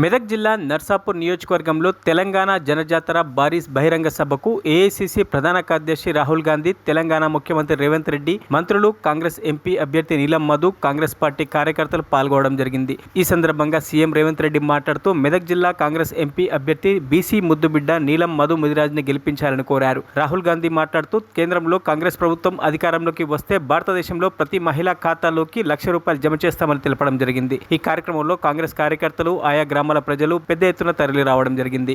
మెదక్ జిల్లా నర్సాపూర్ నియోజకవర్గంలో తెలంగాణ జనజాతర భారీ బహిరంగ సభకు ఏఐసిసి ప్రధాన కార్యదర్శి రాహుల్ గాంధీ తెలంగాణ ముఖ్యమంత్రి రేవంత్ రెడ్డి మంత్రులు కాంగ్రెస్ ఎంపీ అభ్యర్థి నీలం మధు కాంగ్రెస్ పార్టీ కార్యకర్తలు పాల్గొనడం జరిగింది. ఈ సందర్భంగా సీఎం రేవంత్ రెడ్డి మాట్లాడుతూ మెదక్ జిల్లా కాంగ్రెస్ ఎంపీ అభ్యర్థి బీసీ ముద్దుబిడ్డ నీలం మధు ముదిరాజ్ని గెలిపించాలని కోరారు. రాహుల్ గాంధీ మాట్లాడుతూ కేంద్రంలో కాంగ్రెస్ ప్రభుత్వం అధికారంలోకి వస్తే భారతదేశంలో ప్రతి మహిళా ఖాతాలోకి లక్ష రూపాయలు జమ చేస్తామని తెలపడం జరిగింది. ఈ కార్యక్రమంలో కాంగ్రెస్ కార్యకర్తలు ఆయా గ్రామాల ప్రజలు పెద్ద ఎత్తున తరలి రావడం జరిగింది.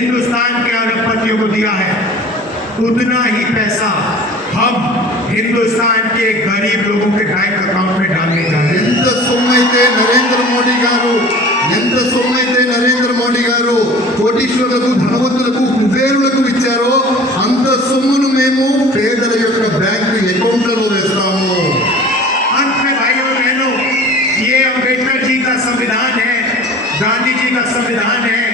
हिंदुस्तान के अरबपतियों को दिया है उतना ही पैसा हम हिंदुस्तान के गरीब लोगों के बैंक अकाउंट में डालने जा रहे हैं ఎంత సొమ్ము అయితే నరేంద్ర మోడీ గారు ఎంత సొమ్ము అయితే నరేంద్ర మోడీ గారు కోటీశ్వరులకు ధనవంతులకు కుబేరులకు ఇచ్చారో అంత సొమ్మును మేము పేదల యొక్క బ్యాంకు అకౌంట్లలో వేస్తాము अंत में भाइयों और बहनों ये अम्बेडकर जी का संविधान है गांधी जी का संविधान है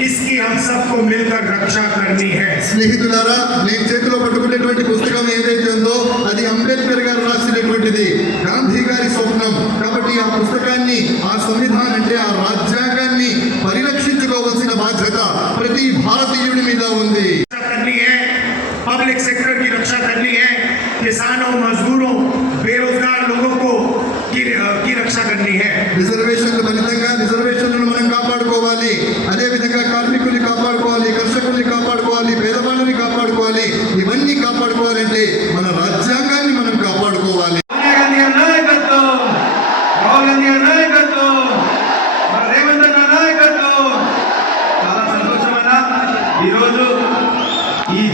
इसकी हम सबको मिलकर रक्षा करनी है స్నేహితులారా నేను చేతిలో పట్టుకునేటువంటి పుస్తకం ఏదైతే ఉందో అది అంబేద్కర్ గారు రాసినటువంటిది గాంధీ గారి స్వప్నం కాబట్టి ఆ పుస్తకాన్ని ఆ సంవిధానం అంటే ఆ రాజ్యాంగాన్ని పరిరక్షించుకోవాల్సిన బాధ్యత ప్రతి భారతీయుడి మీద ఉంది रक्षा करनी है पब्लिक सेक्टर की रक्षा करनी है किसानों मजदूरों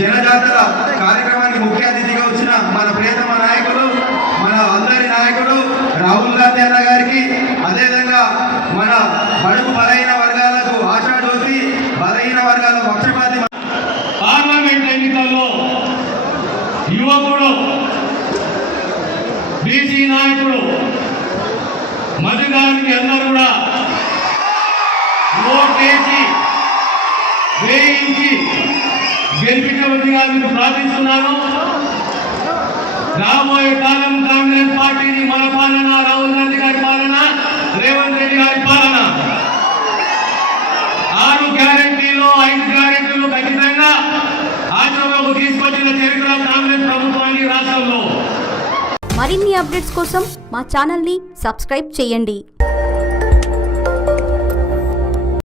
జనజాతర కార్యక్రమానికి ముఖ్య అతిథిగా వచ్చిన మన ప్రియతమ నాయకుడు మన అందరి నాయకుడు రాహుల్ గాంధీ అన్న గారికి అదేవిధంగా మన బడుగు బలహీన వర్గాలకు ఆశాజ్యోతి బలహీన వర్గాల పక్షపాతి పార్లమెంట్ ఎన్నికల్లో యువకుడు బీసీ నాయకుడు మధుగారికి అందరూ కూడా ఓటేసి వేయించి గెలిపించవలసిగా మీకు ప్రార్థిస్తున్నాను. రాబోయే కాలం కాంగ్రెస్ పార్టీని మన పాలన రాహుల్ గాంధీ గారి పాలన రేవంత్ రెడ్డి గారి పాలన. ఆరు గ్యారెంటీలు ఐదు గ్యారెంటీలు ఖచ్చితంగా ఆచరణలోకి తీసుకొచ్చిన చరిత్ర కాంగ్రెస్ ప్రభుత్వాన్ని రాష్ట్రంలో. మరిన్ని అప్డేట్స్ కోసం మా ఛానల్ని సబ్స్క్రైబ్ చేయండి.